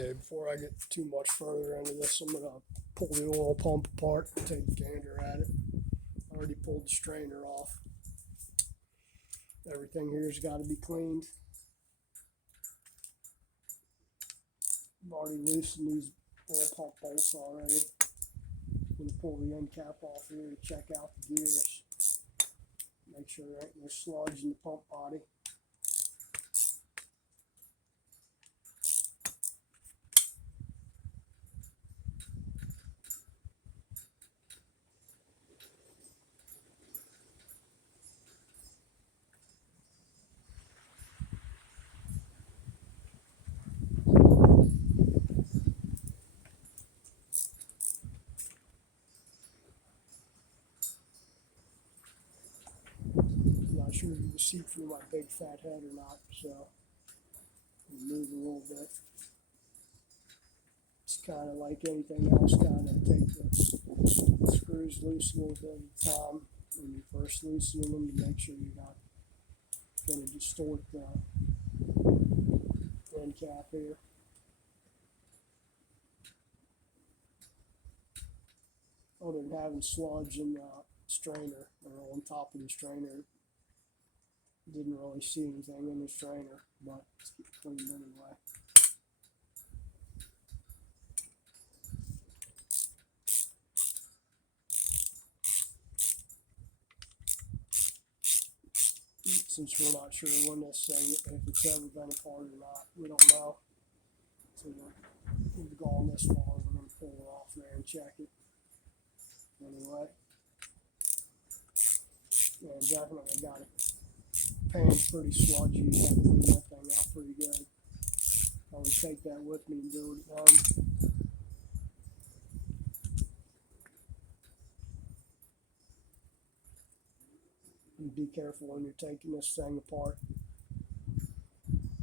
Okay, before I get too much further into this, I'm going to pull the oil pump apart and take a gander at it. I already pulled the strainer off. Everything here's got to be cleaned. I've already loosened these oil pump bolts already. I'm going to pull the end cap off here to check out the gears. Make sure there ain't no sludge in the pump body. Not sure if you can see through my big fat head or not, so I'll move a little bit. It's kind of like anything else, kind of take the screws loose a little bit at a time when you first loosen them to make sure you're not going to distort the end cap here. Other than having sludge in the strainer or on top of the strainer, didn't really see anything in the strainer, but let's get it cleaned anyway. Since we're not sure when this thing, if it's ever been apart or not, we don't know. So we've gone this far, we're going to pull it off there and check it. Anyway, and definitely got it. Pan's pretty sludgy, you got to clean that thing out pretty good. I would take that with me and do it at home. And be careful when you're taking this thing apart.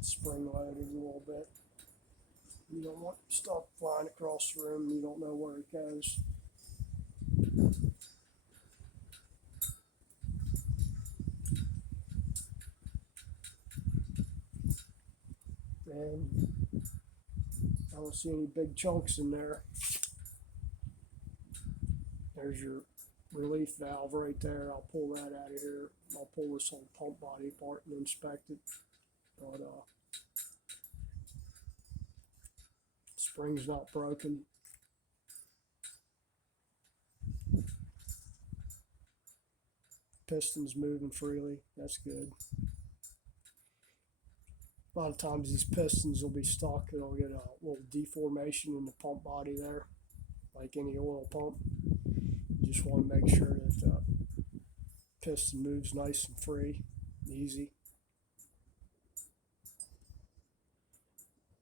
Spring loaded a little bit. You don't want stuff flying across the room and you don't know where it goes. And I don't see any big chunks in there. There's your relief valve right there. I'll pull that out of here. I'll pull this whole pump body apart and inspect it. But spring's not broken. Piston's moving freely. That's good. A lot of times these pistons will be stuck. It'll get a little deformation in the pump body there, like any oil pump. You just want to make sure that the piston moves nice and free, easy.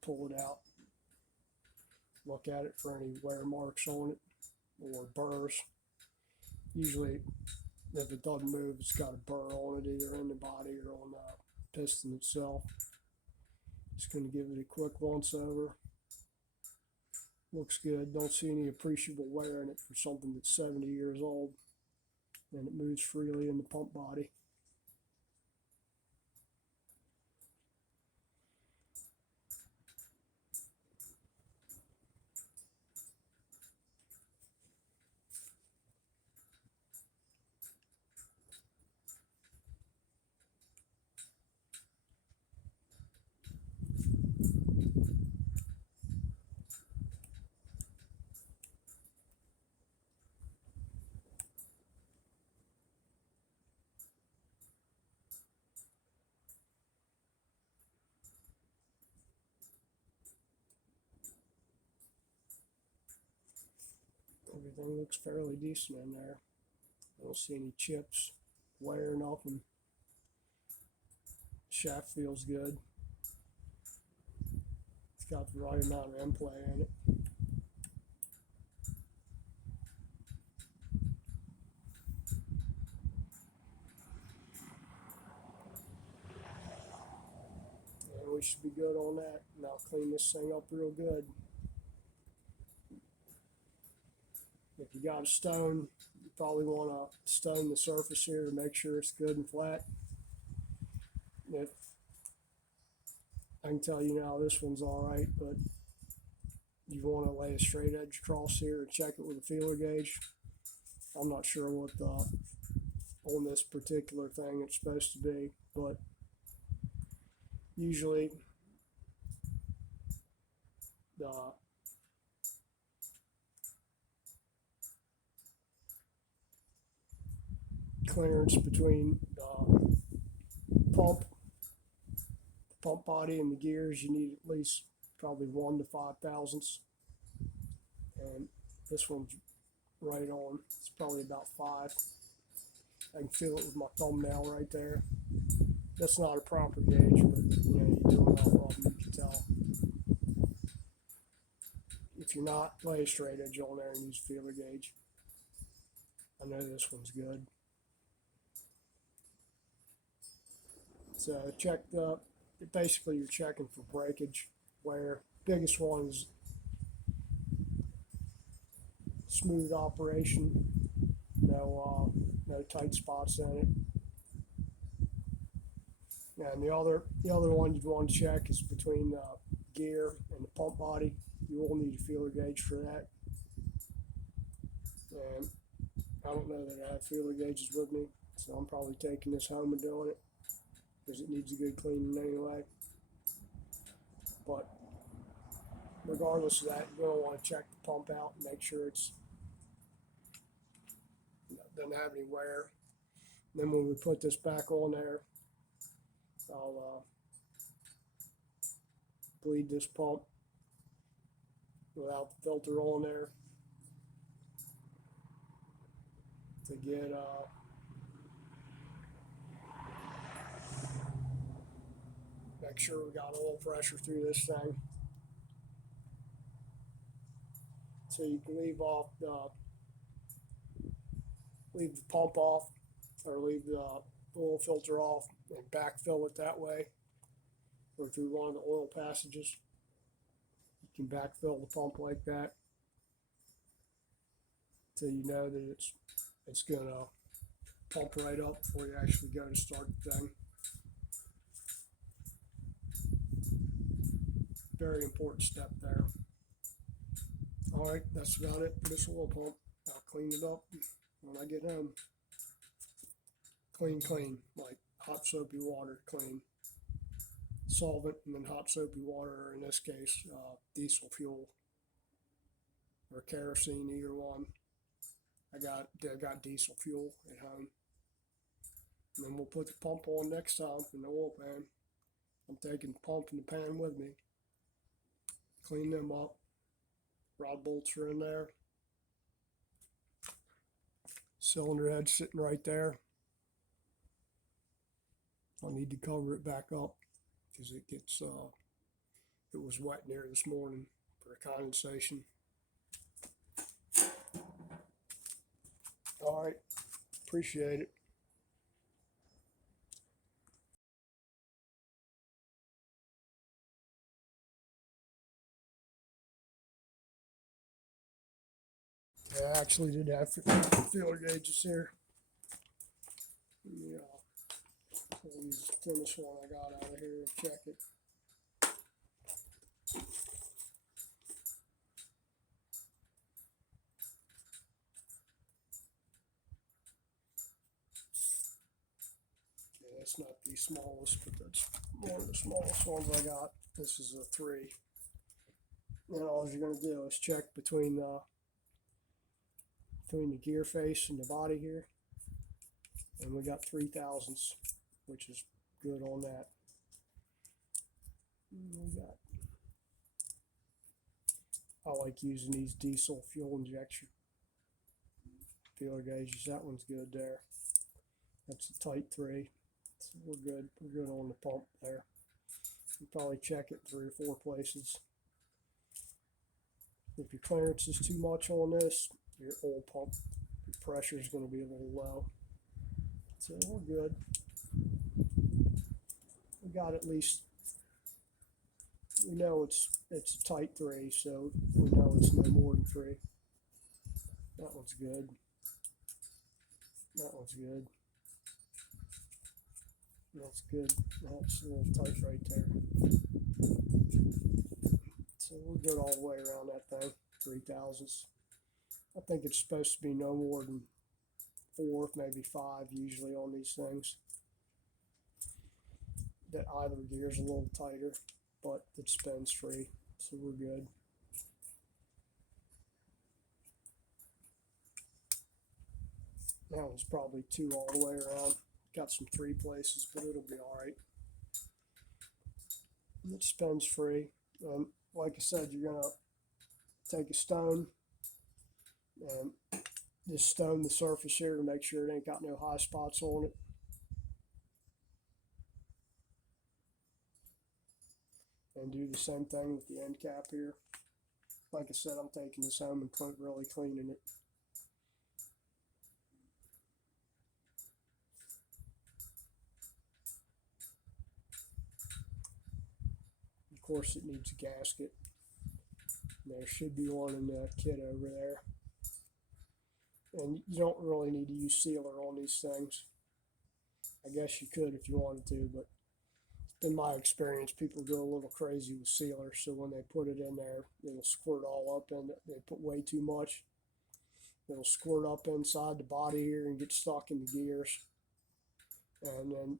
Pull it out. Look at it for any wear marks on it or burrs. Usually, if it doesn't move, it's got a burr on it, either in the body or on the piston itself. Just going to give it a quick once over. Looks good. Don't see any appreciable wear in it for something that's 70 years old. And it moves freely in the pump body. Everything looks fairly decent in there. I don't see any chips, wear, nothing. Shaft feels good. It's got the right amount of end play in it. And we should be good on that. And I'll clean this thing up real good. If you got a stone, you probably want to stone the surface here to make sure it's good and flat. If I can tell you now this one's alright, but you want to lay a straight edge across here and check it with a feeler gauge. I'm not sure what on this particular thing it's supposed to be, but usually the clearance between the pump body and the gears, you need at least probably 1 to 5 thousandths, and this one's right on. It's probably about 5. I can feel it with my thumbnail right there. That's not a proper gauge, but you know, you do enough of them, you can tell. If you're not, lay a straight edge on there and use a feeler gauge. I know this one's good. So check basically you're checking for breakage, where biggest one is smooth operation, no tight spots in it. And the other one you'd want to check is between the gear and the pump body. You will need a feeler gauge for that. And I don't know that I have feeler gauges with me, so I'm probably taking this home and doing it because it needs a good cleaning anyway. But regardless of that, you're going to want to check the pump out and make sure it's doesn't have any wear. And then when we put this back on there, I'll bleed this pump without the filter on there to get make sure we got oil pressure through this thing. So you can leave the pump off, or leave the oil filter off and backfill it that way, or through one of the oil passages. You can backfill the pump like that, so you know that it's gonna pump right up before you actually go to start the thing. Very important step there. All right, that's about it for this oil pump. I'll clean it up when I get home. Clean, like hot soapy water, clean. Solvent and then hot soapy water, or in this case, diesel fuel or kerosene, either one. I got diesel fuel at home. And then we'll put the pump on next time in the oil pan. I'm taking the pump and the pan with me. Clean them up. Rod bolts are in there. Cylinder head sitting right there. I'll need to cover it back up because it was wet in here this morning for condensation. All right, appreciate it. Yeah, I actually did have feeler gauges here. Yeah, I'll use the thinnest one I got out of here and check it. Yeah, that's not the smallest, but that's one of the smallest ones I got. This is a 3. And all you're going to do is check between the gear face and the body here, and we got 3 thousandths, which is good on that. I like using these diesel fuel injection feeler gauges. That one's good there. That's a tight 3, so we're good on the pump there. You probably check it 3 or 4 places. If your clearance is too much on this, your oil pump pressure is going to be a little low. So we're good. We got at least, we know it's a tight 3, so we know it's no more than 3. That one's good. That one's good. That's good. That's a little tight right there. So we're good all the way around that thing, 3/1000. I think it's supposed to be no more than 4, maybe 5 usually on these things. That either gear's a little tighter, but it spins free, so we're good. That one's probably 2 all the way around. Got some 3 places, but it'll be alright. It spins free. And like I said, you're going to take a stone and just stone the surface here to make sure it ain't got no high spots on it. And do the same thing with the end cap here. Like I said, I'm taking this home and really cleaning it. Of course, it needs a gasket. There should be one in the kit over there. And you don't really need to use sealer on these things. I guess you could if you wanted to, but in my experience, people go a little crazy with sealer, so when they put it in there, it'll squirt all up in it. They put way too much. It'll squirt up inside the body here and get stuck in the gears, and then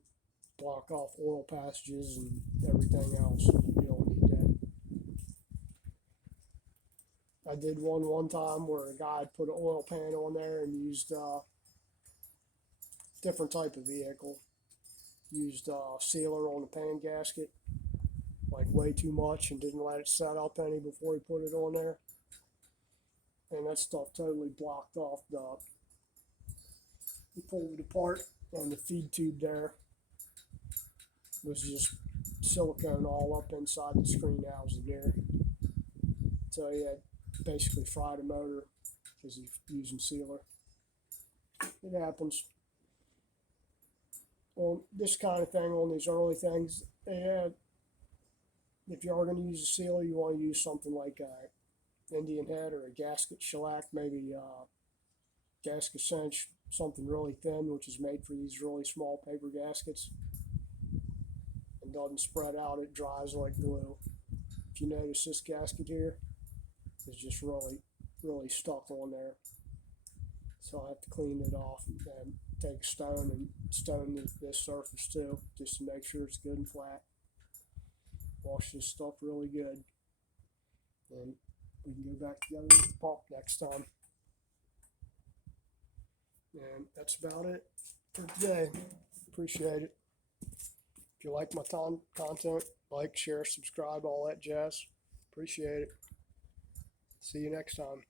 block off oil passages and everything else. You don't need that. I did one time where a guy had put an oil pan on there and used different type of vehicle. Used sealer on the pan gasket, like way too much, and didn't let it set up any before he put it on there. And that stuff totally blocked off the, he pulled it apart, and the feed tube there was just silicone all up inside the screen housing there. So he had basically fried a motor because he's using sealer. It happens. On this kind of thing, on these early things, they had, if you are going to use a sealer, you want to use something like a Indian head or a gasket shellac, maybe gasket cinch, something really thin, which is made for these really small paper gaskets, and doesn't spread out. It dries like glue. If you notice, this gasket here is just really stuck on there, so I have to clean it off and take a stone and stone this surface too, just to make sure it's good and flat. Wash this stuff really good, and we can go back together with the pump next time. And that's about it for today. Appreciate it. If you like my content, like, share, subscribe, all that jazz. Appreciate it. See you next time.